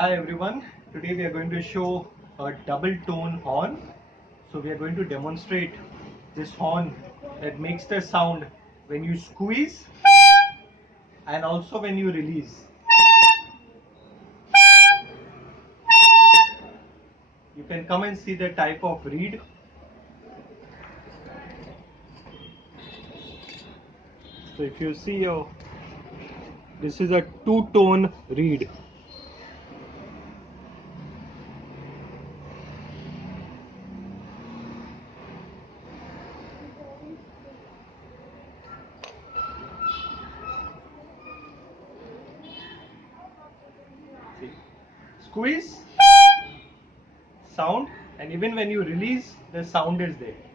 Hi everyone, today we are going to show a double tone horn. So we are going to demonstrate this horn that makes the sound when you squeeze and also when you release. You can come and see the type of reed. So if you see this is a two-tone reed. See, squeeze, sound, and even when you release, the sound is there.